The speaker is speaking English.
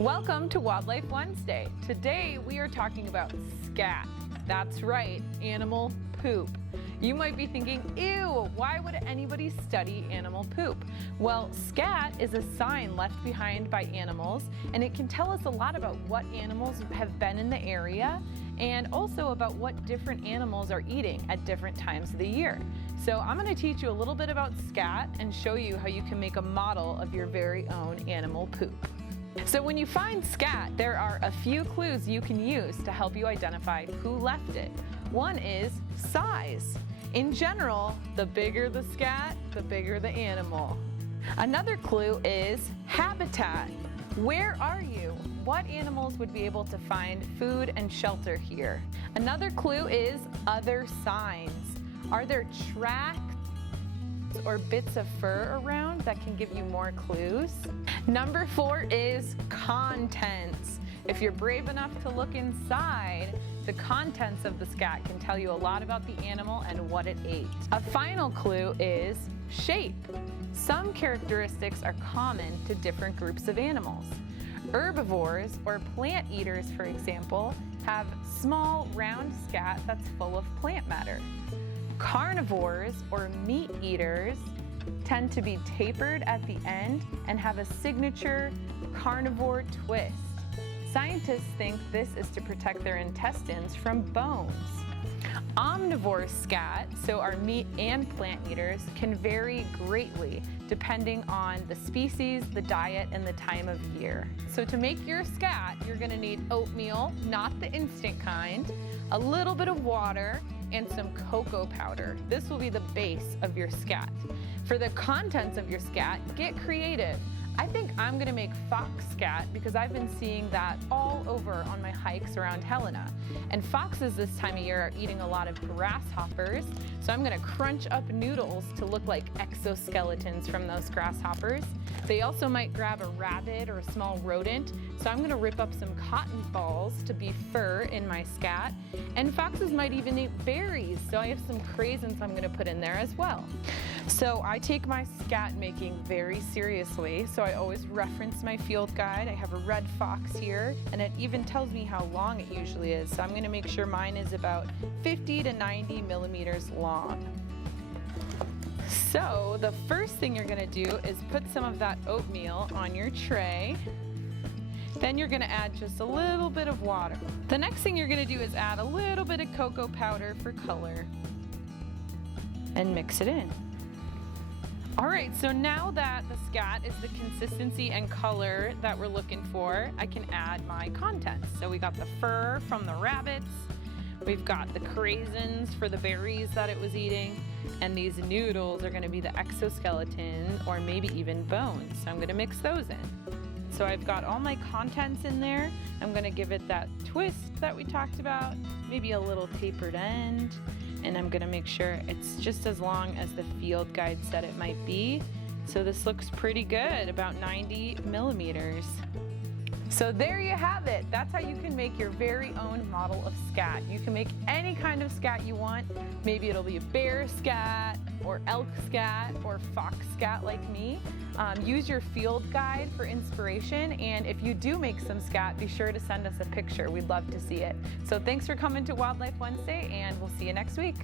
Welcome to Wildlife Wednesday. Today we are talking about scat. That's right, animal poop. You might be thinking, ew, why would anybody study animal poop? Well, scat is a sign left behind by animals, and it can tell us a lot about what animals have been in the area and also about what different animals are eating at different times of the year. So I'm going to teach you a little bit about scat and show you how you can make a model of your very own animal poop. So when you find scat, there are a few clues you can use to help you identify who left it. One is size. In general, the bigger the scat, the bigger the animal. Another clue is habitat. Where are you? What animals would be able to find food and shelter here? Another clue is other signs. Are there tracks or bits of fur around that can give you more clues? Number 4 is contents. If you're brave enough to look inside, the contents of the scat can tell you a lot about the animal and what it ate. A final clue is shape. Some characteristics are common to different groups of animals. Herbivores or plant eaters, for example, have small round scat that's full of plant matter. Carnivores or meat eaters tend to be tapered at the end and have a signature carnivore twist. Scientists think this is to protect their intestines from bones. Omnivore scat, so our meat and plant eaters, can vary greatly depending on the species, the diet, and the time of year. So to make your scat, you're going to need oatmeal, not the instant kind, a little bit of water, and some cocoa powder. This will be the base of your scat. For the contents of your scat, get creative. I think I'm gonna make fox scat because I've been seeing that all over on my hikes around Helena. And foxes this time of year are eating a lot of grasshoppers, so I'm gonna crunch up noodles to look like exoskeletons from those grasshoppers. They also might grab a rabbit or a small rodent, so I'm gonna rip up some cotton balls to be fur in my scat. And foxes might even eat berries, so I have some craisins I'm gonna put in there as well. So I take my scat making very seriously, so I always reference my field guide. I have a red fox here, and it even tells me how long it usually is. So I'm gonna make sure mine is about 50 to 90 millimeters long. So the first thing you're gonna do is put some of that oatmeal on your tray. Then you're gonna add just a little bit of water. The next thing you're gonna do is add a little bit of cocoa powder for color and mix it in. All right, so now that the scat is the consistency and color that we're looking for, I can add my contents. So we got the fur from the rabbits, we've got the craisins for the berries that it was eating, and these noodles are gonna be the exoskeleton or maybe even bones. So I'm gonna mix those in. So I've got all my contents in there. I'm gonna give it that twist that we talked about, maybe a little tapered end, and I'm gonna make sure it's just as long as the field guide said it might be. So this looks pretty good, about 90 millimeters. So there you have it. That's how you can make your very own model of scat. You can make any kind of scat you want. Maybe it'll be a bear scat, or elk scat, or fox scat like me. Use your field guide for inspiration, and if you do make some scat, be sure to send us a picture. We'd love to see it. So thanks for coming to Wildlife Wednesday, and we'll see you next week.